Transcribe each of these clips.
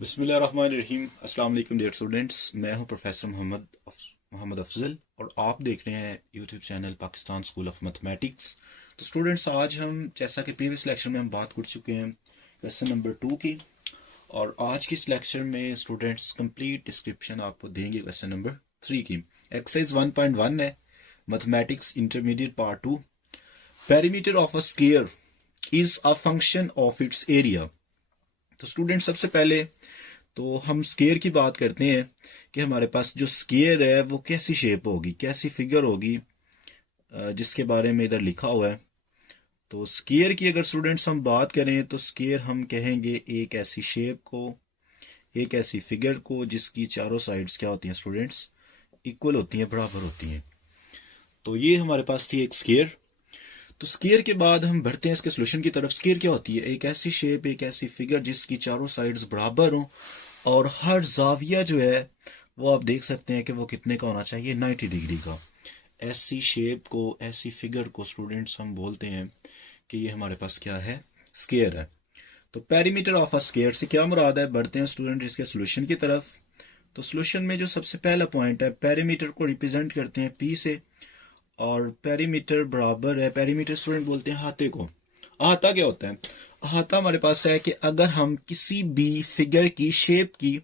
बिस्मिल्लाहिर्रहमानिर्रहीम। अस्सलाम वालेकुम डियर स्टूडेंट्स, मैं हूं प्रोफेसर मोहम्मद अफजल और आप देख रहे हैं YouTube channel Pakistan school of mathematics. तो स्टूडेंट्स, आज हम जैसा कि प्रीवियस लेक्चर में हम बात कर चुके हैं क्वेश्चन नंबर 2 की, और आज की इस लेक्चर में स्टूडेंट्स कंप्लीट डिस्क्रिप्शन आपको देंगे क्वेश्चन नंबर 3 की। एक्सरसाइज 1.1 है, mathematics intermediate part 2। Perimeter of a sphere is a function of its area. तो स्टूडेंट, सबसे पहले तो हम स्केयर की बात करते हैं कि हमारे पास जो स्केयर है वो कैसी शेप होगी, कैसी फिगर होगी, जिसके बारे में इधर लिखा हुआ है। तो स्केयर की अगर स्टूडेंट्स हम बात करें तो स्केयर हम कहेंगे एक ऐसी शेप को, एक ऐसी फिगर को जिसकी चारों साइड्स क्या होती हैं स्टूडेंट्स, इक्वल होती हैं, बराबर होती हैं। तो ये हमारे पास थी एक स्केयर। तो स्केयर के बाद हम बढ़ते हैं इसके सोल्यूशन की तरफ। स्केयर क्या होती है? एक ऐसी शेप, एक ऐसी फिगर जिसकी चारों साइड्स बराबर हों और हर जाविया जो है वो आप देख सकते हैं कि वो कितने का होना चाहिए, 90 डिग्री का। ऐसी शेप को, ऐसी फिगर को स्टूडेंट्स हम बोलते हैं कि ये हमारे पास क्या है, स्केयर है। तो पेरीमीटर ऑफ अ स्केयर से क्या मुराद है? बढ़ते हैं स्टूडेंट इसके सोल्यूशन की तरफ। तो सोल्यूशन में जो सबसे पहला पॉइंट है, पेरीमीटर को रिप्रेजेंट करते हैं पी से, और पेरीमीटर बराबर है, पेरीमीटर स्टूडेंट बोलते हैं अहाते को। अहाता क्या होता है? अहाता हमारे पास है कि अगर हम किसी भी फिगर की शेप की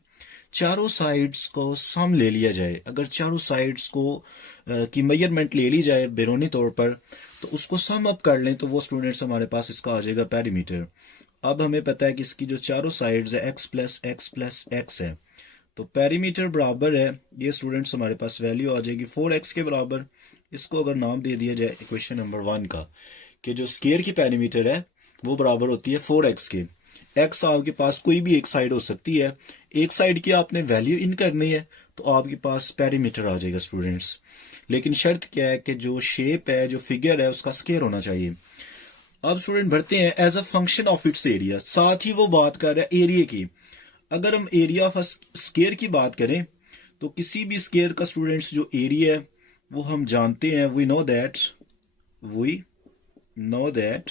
चारों साइड्स को सम ले लिया जाए, अगर चारों साइड्स को की मेजरमेंट ले ली जाए बैरूनी तौर पर, तो उसको सम अप कर लें तो वो स्टूडेंट्स हमारे पास इसका आ जाएगा पेरीमीटर। अब हमें पता है कि इसकी जो चारों साइड्स है x plus x plus x है, तो पेरीमीटर बराबर है, ये स्टूडेंट्स हमारे पास वैल्यू आ जाएगी 4x के बराबर। इसको अगर नाम दे दिया जाए इक्वेशन नंबर 1 का, कि जो स्केयर की पेरीमीटर है वो बराबर होती है 4x के। x आपके पास कोई भी एक साइड हो सकती है, एक साइड की आपने वैल्यू इन करनी है तो आपके पास पेरीमीटर आ जाएगा स्टूडेंट्स। लेकिन शर्त क्या है कि जो शेप है, जो फिगर है, उसका स्केयर होना चाहिए। अब स्टूडेंट बढ़ते हैं as a function of its area, साथ ही वो बात कर रहा है एरिया की। अगर हम एरिया ऑफ स्केयर की बात करें तो किसी भी स्केयर का स्टूडेंट्स जो एरिया है वो हम जानते हैं, वी नो दैट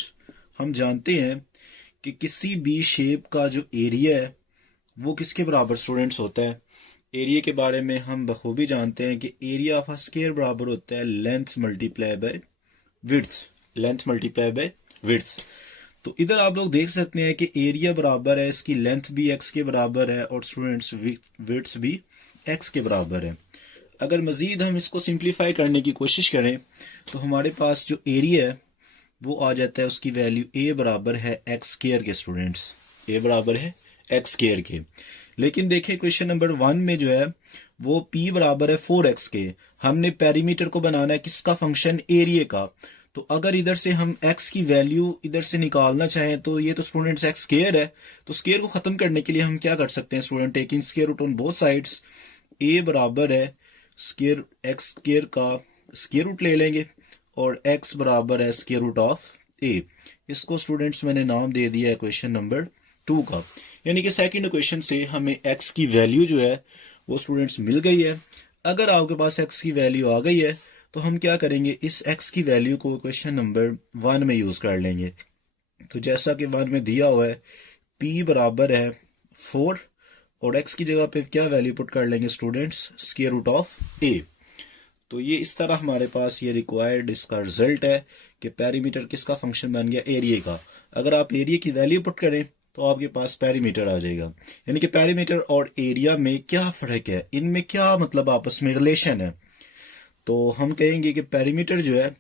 हम जानते हैं कि किसी भी शेप का जो एरिया है वो किसके बराबर स्टूडेंट्स होता है। एरिया के बारे में हम बखूबी जानते हैं कि एरिया ऑफ अ स्केयर बराबर होता है length multiply by width, length multiply by width. तो इधर आप लोग देख सकते हैं कि एरिया बराबर है, इसकी लेंथ भी एक्स के बराबर है और स्टूडेंट्स विड्थ भी एक्स के बराबर है। अगर मजीद हम इसको सिंप्लीफाई करने की कोशिश करें तो हमारे पास जो एरिया है वो आ जाता है, उसकी वैल्यू ए बराबर है एक्स स्क्वायर के स्टूडेंट्स, ए बराबर है एक्स स्क्वायर के। लेकिन देखिए क्वेश्चन नंबर 1 में जो है वो p बराबर है 4x के। हमने पेरीमीटर को बनाना है किसका? फंक्शन एरिया का। तो अगर इधर से हम x की वैल्यू इधर से निकालना चाहें तो ये तो स्टूडेंट्स x स्क्वायर है, तो स्क्वायर को खत्म करने के लिए हम क्या कर सकते हैं student? Taking square root on both sides, a बराबर है स्क्वायर एक्स स्क्वायर का स्क्वायर रूट ले लेंगे और x बराबर है स्क्वायर रूट ऑफ a। इसको स्टूडेंट्स मैंने नाम दे दिया है क्वेश्चन नंबर 2 का। यानी कि सेकंड इक्वेशन से हमें x की वैल्यू जो है वो स्टूडेंट्स मिल गई है। अगर आपके पास x की वैल्यू आ गई है तो हम क्या करेंगे, इस x की वैल्यू को क्वेश्चन नंबर 1 में यूज कर लेंगे। तो जैसा कि 1 में दिया हुआ है p बराबर है 4 और x की जगह पे क्या वैल्यू पुट कर लेंगे students? Square root of a। तो ये इस तरह हमारे पास ये रिक्वायर्ड इसका रिजल्ट है कि पेरीमीटर किसका फंक्शन बन गया? एरिया का। अगर आप एरिया की वैल्यू पुट करें तो आपके पास पेरीमीटर आ जाएगा। यानी कि पेरीमीटर और एरिया में क्या फर्क है, इनमें क्या मतलब आपस में रिलेशन है? तो हम कहेंगे कि पेरीमीटर जो है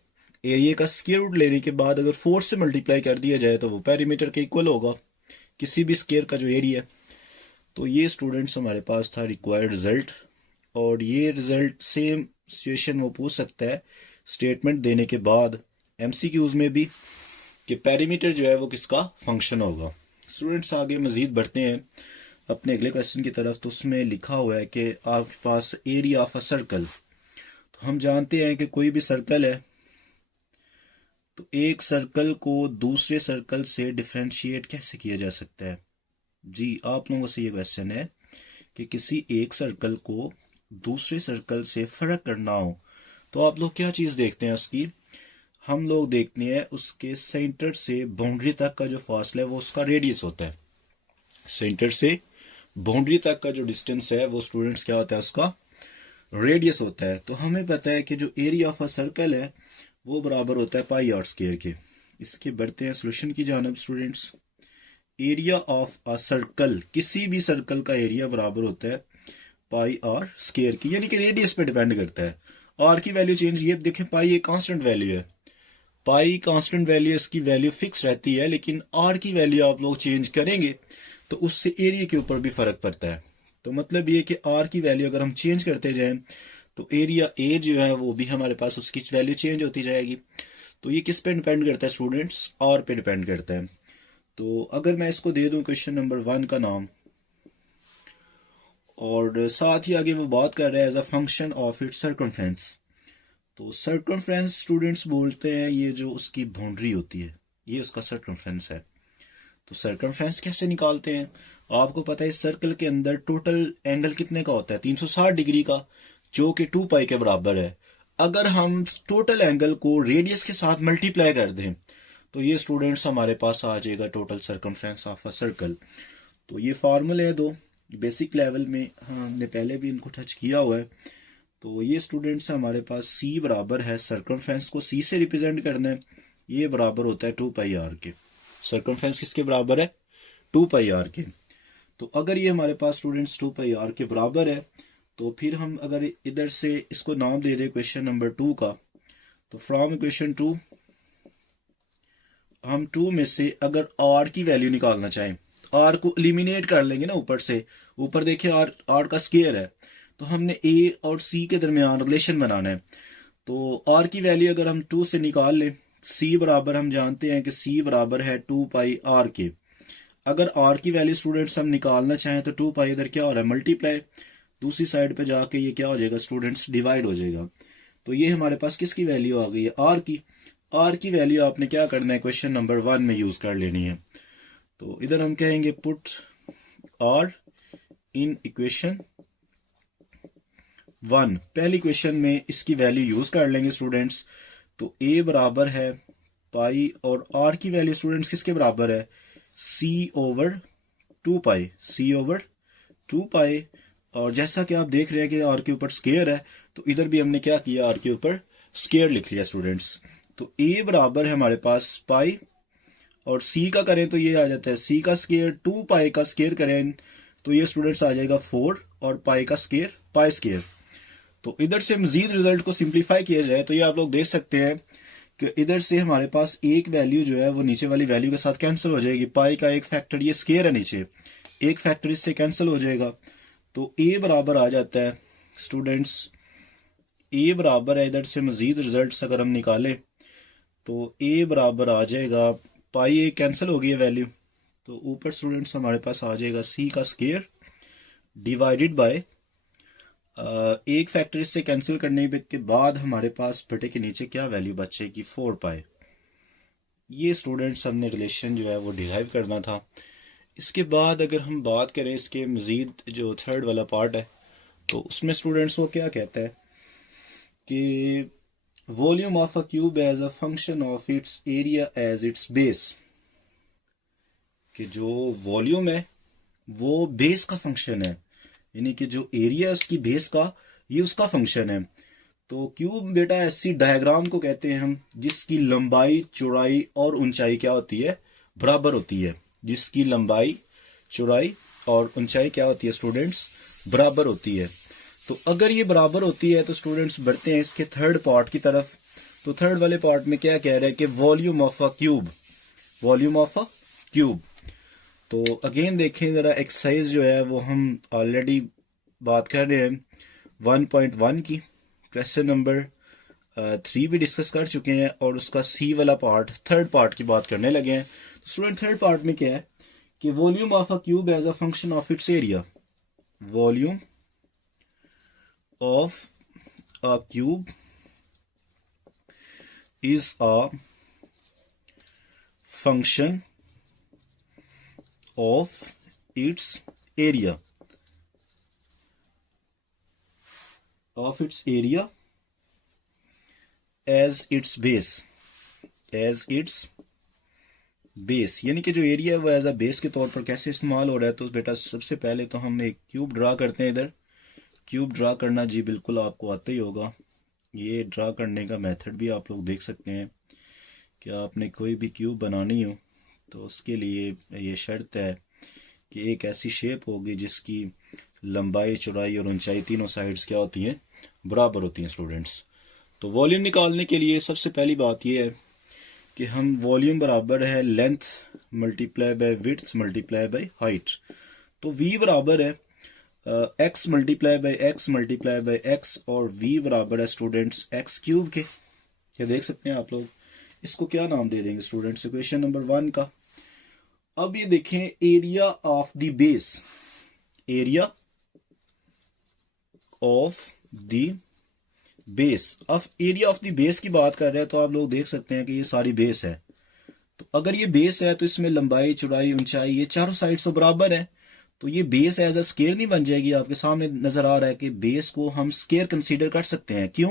एरिया का स्क्वायर रूट लेने के बाद अगर 4 से मल्टीप्लाई कर दिया जाए तो वो पेरीमीटर के इक्वल होगा, किसी भी स्क्वायर का जो एरिया है। तो ये स्टूडेंट्स हमारे पास था रिक्वायर्ड रिजल्ट, और ये रिजल्ट सेम सिचुएशन वो पूछ सकता है स्टेटमेंट देने के बाद एमसीक्यूज में भी, कि पेरीमीटर जो है वो किसका फंक्शन होगा। स्टूडेंट्स आगे मजीद बढ़ते हैं अपने अगले क्वेश्चन की तरफ। तो उसमें लिखा हुआ है कि आपके पास एरिया ऑफ अ सर्कल। तो हम जानते हैं कि कोई भी सर्कल है तो एक सर्कल को दूसरे सर्कल से डिफ्रेंशिएट कैसे किया जा सकता है? जी, आप लोगों से ये क्वेश्चन है कि किसी एक सर्कल को दूसरे सर्कल से फर्क करना हो तो आप लोग क्या चीज देखते हैं उसकी? हम लोग देखते हैं उसके सेंटर से बाउंड्री तक का जो फासला है वो उसका रेडियस होता है। सेंटर से बाउंड्री तक का जो डिस्टेंस है वो स्टूडेंट्स क्या होता है, उसका रेडियस होता है। तो हमें पता है कि जो एरिया ऑफ अ सर्कल है वो बराबर होता है पाई आर स्क्वायर के। इसके बढ़ते हैं सोल्यूशन की जानब students. Area of a circle, किसी भी सर्कल का एरिया बराबर होता है पाई आर स्क्वायर की, यानी कि रेडियस पे डिपेंड करता है। आर की वैल्यू चेंज, ये देखें पाई एक कांस्टेंट वैल्यू है, पाई कांस्टेंट वैल्यू, इसकी वैल्यू फिक्स रहती है, लेकिन आर की वैल्यू आप लोग चेंज करेंगे तो उससे एरिया के ऊपर भी फर्क पड़ता है। तो मतलब ये कि आर की वैल्यू अगर हम चेंज करते जाएं तो एरिया ए जो है वो भी हमारे पास उसकी वैल्यू चेंज होती जाएगी। तो ये किस पे डिपेंड करता है स्टूडेंट्स, आर पे डिपेंड करता है। तो अगर मैं इसको दे दूं क्वेश्चन नंबर 1 का नाम, और साथ ही आगे वो बात कर रहा है as a function of its circumference. तो सर्कमफ्रेंस स्टूडेंट्स बोलते हैं ये जो उसकी बाउंड्री होती है, ये उसका सर्कमफ्रेंस है। तो सर्कमफ्रेंस कैसे निकालते हैं? आपको पता है इस सर्कल के अंदर टोटल एंगल कितने का होता है, 360 डिग्री का, जो कि 2 पाई के बराबर है। अगर हम टोटल एंगल को रेडियस के साथ मल्टीप्लाई कर दें तो ये स्टूडेंट्स हमारे पास आ जाएगा total circumference of a circle. तो ये फार्मूले है दो, बेसिक लेवल में हमने पहले भी इनको टच किया हुआ है। तो ये स्टूडेंट्स हमारे पास सी बराबर है, सर्कमफ्रेंस को सी से रिप्रेजेंट करना है, ये बराबर होता है 2 पाई आर के। सर्कमफ्रेंस किसके बराबर है, 2 पाई आर के। तो अगर ये हमारे पास स्टूडेंट्स 2 पाई आर के बराबर है तो फिर हम अगर इधर से इसको नाम दे दें क्वेश्चन नंबर 2 का, तो फ्रॉम इक्वेशन 2 हम 2 में से अगर आर की वैल्यू निकालना चाहें, आर को एलिमिनेट कर लेंगे ना ऊपर से, ऊपर देखिए आर का स्केयर है, तो हमने ए और सी के दरमियान रिलेशन बनाना है। तो आर की वैल्यू अगर हम 2 से निकाल लें, सी बराबर हम जानते हैं कि सी बराबर है 2 पाई आर के। अगर आर की वैल्यू स्टूडेंट्स हम निकालना चाहें तो 2 पाई इधर क्या हो रहा है, मल्टीप्लाई, दूसरी साइड पे जाके ये क्या हो जाएगा स्टूडेंट्स, डिवाइड हो जाएगा। तो ये हमारे पास किसकी वैल्यू आ गई है, आर की। आर की वैल्यू आपने क्या करना है, क्वेश्चन नंबर 1 में यूज कर लेनी है। तो इधर हम कहेंगे पुट आर इन इक्वेशन 1, पहली क्वेश्चन में इसकी वैल्यू यूज कर लेंगे स्टूडेंट्स। तो ए बराबर है पाई, और आर की वैल्यू स्टूडेंट्स किसके बराबर है, सी ओवर 2 पाई, सी ओवर 2 पाई। और जैसा कि आप देख रहे हैं कि आर के ऊपर स्केयर है, तो इधर भी हमने क्या किया, आर के ऊपर स्केयर लिख लिया स्टूडेंट्स। तो ए बराबर है हमारे पास पाई, और सी का करें तो ये आ जाता है सी का स्केयर, 2 पाई का स्केयर करें तो ये स्टूडेंट्स आ जाएगा 4, और पाई का स्केयर पाई स्केयर। तो इधर से मजीद रिजल्ट को सिंप्लीफाई किया जाए तो ये आप लोग देख सकते हैं कि इधर से हमारे पास एक वैल्यू जो है वो नीचे वाली वैल्यू के साथ कैंसिल हो जाएगी, पाई का एक फैक्टर, ये स्केयर है नीचे, एक फैक्टर इससे कैंसिल हो जाएगा। तो ए बराबर आ जाता है स्टूडेंट्स, ए बराबर है, इधर से मजीद रिजल्ट्स अगर हम निकालें तो ए बराबर आ जाएगा, पाई ए कैंसिल हो गई है वैल्यू, तो ऊपर स्टूडेंट्स हमारे पास आ जाएगा सी का स्केयर डिवाइडेड बाय, एक फैक्टर इससे कैंसिल करने के बाद हमारे पास बटे के नीचे क्या वैल्यू बचेगी, 4 पाई। ये स्टूडेंट्स हमने रिलेशन जो है वो डिराइव करना था। इसके बाद अगर हम बात करें इसके मजीद जो थर्ड वाला पार्ट है, तो उसमें स्टूडेंट्स को क्या कहता है कि volume of a cube as a function of its area as its base, कि जो वॉल्यूम है वो बेस का फंक्शन है, यानी कि जो एरिया है उसकी बेस का, ये उसका फंक्शन है। तो क्यूब बेटा ऐसी डायग्राम को कहते हैं हम जिसकी लंबाई चौड़ाई और ऊंचाई क्या होती है, बराबर होती है, जिसकी लंबाई चौड़ाई और ऊंचाई क्या होती है स्टूडेंट्स, बराबर होती है। तो अगर ये बराबर होती है तो स्टूडेंट्स बढ़ते हैं इसके थर्ड पार्ट की तरफ। तो थर्ड वाले पार्ट में क्या कह रहे हैं कि volume of a cube, volume of a cube. तो अगेन देखें जरा एक्सरसाइज जो है वो हम ऑलरेडी बात कर रहे हैं 1.1 की, क्वेश्चन नंबर 3 भी डिस्कस कर चुके हैं, और उसका सी वाला पार्ट, थर्ड पार्ट की बात करने लगे हैं। तो स्टूडेंट थर्ड पार्ट में क्या है कि volume of a cube as a function of its area, volume of a cube is a function of its area, as its base, as its base, यानी कि जो एरिया है वो एज अ बेस के तौर पर कैसे इस्तेमाल हो रहा है। तो बेटा सबसे पहले तो हम एक क्यूब ड्रा करते हैं। इधर क्यूब ड्रा करना जी बिल्कुल आपको आता ही होगा। ये ड्रा करने का मेथड भी आप लोग देख सकते हैं कि आपने कोई भी क्यूब बनानी हो तो उसके लिए ये शर्त है कि एक ऐसी शेप होगी जिसकी लंबाई, चौड़ाई और ऊंचाई तीनों साइड्स क्या होती हैं, बराबर होती हैं स्टूडेंट्स। तो वॉल्यूम निकालने के लिए सबसे पहली बात यह है कि हम वॉल्यूम बराबर है length multiply by width multiply by height. तो v बराबर है x multiply by x multiply by x और v बराबर है स्टूडेंट्स x क्यूब के। ये देख सकते हैं आप लोग। इसको क्या नाम दे देंगे स्टूडेंट्स, इक्वेशन नंबर 1 का। अब ये देखें area of the base, area of the base. अब एरिया ऑफ द बेस की बात कर रहे हैं तो आप लोग देख सकते हैं कि ये सारी बेस है। तो अगर ये बेस है तो इसमें लंबाई, चौड़ाई, ऊंचाई ये चारों साइड्स तो बराबर है। तो ये बेस एज अ स्केयर नहीं बन जाएगी। आपके सामने नजर आ रहा है कि बेस को हम स्केयर कंसीडर कर सकते हैं। क्यों?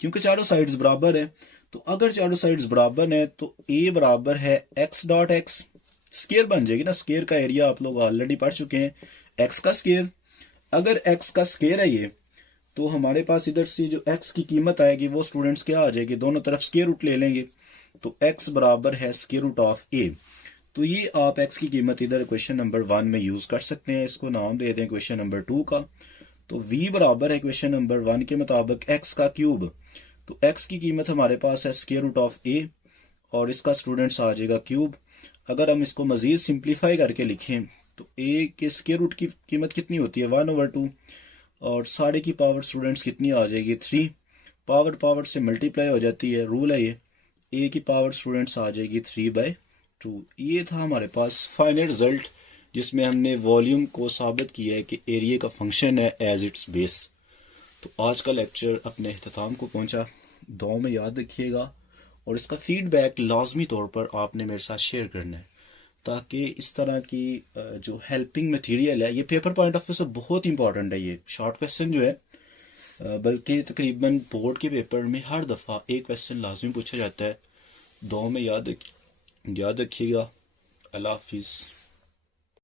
क्योंकि चारों साइड्स बराबर है। तो अगर चारों साइड्स बराबर है तो a बराबर है x डॉट x, स्केयर बन जाएगी ना। स्केयर का एरिया आप लोग ऑलरेडी पढ़ चुके हैं, x का स्केयर। अगर x का स्केयर है ये, तो हमारे पास इधर से जो x की कीमत आएगी वो स्टूडेंट्स क्या आ जाएगी, दोनों तरफ स्केयर रूट ले लेंगे। तो x बराबर है स्केयर रूट ऑफ a। तो ये आप x की कीमत इधर क्वेश्चन नंबर 1 में यूज कर सकते हैं। इसको नाम दे दें क्वेश्चन नंबर 2 का। तो v बराबर है क्वेश्चन नंबर 1 के मुताबिक x का क्यूब। तो x की कीमत हमारे पास है स्केयर रूट ऑफ a और इसका स्टूडेंट्स आ जाएगा क्यूब। अगर हम इसको मजीद सिंप्लीफाई करके लिखें तो a के स्केयर रूट की कीमत कितनी होती है, 1/2 और सारे की पावर स्टूडेंट्स कितनी आ जाएगी, 3। पावर पावर से मल्टीप्लाई हो जाती है, रूल है ये। a की पावर स्टूडेंट्स आ जाएगी 3/2। ये था हमारे पास फाइनल रिजल्ट जिसमें हमने वॉल्यूम को साबित किया है कि एरिया का फंक्शन है एज इट्स बेस। तो आज का लेक्चर अपने इख्तिताम को पहुंचा। दुआ में याद रखिएगा और इसका फीडबैक लाजमी तौर पर आपने मेरे साथ शेयर करना है ताकि इस तरह की जो हेल्पिंग मटेरियल है ये पेपर पॉइंट ऑफ व्यू से बहुत इंपॉर्टेंट है। ये शॉर्ट क्वेश्चन जो है बल्कि तकरीबन बोर्ड के पेपर में हर दफ़ा एक क्वेश्चन लाजमी पूछा जाता है। दुआ में याद रखिएगा। अल्लाह हाफिज़।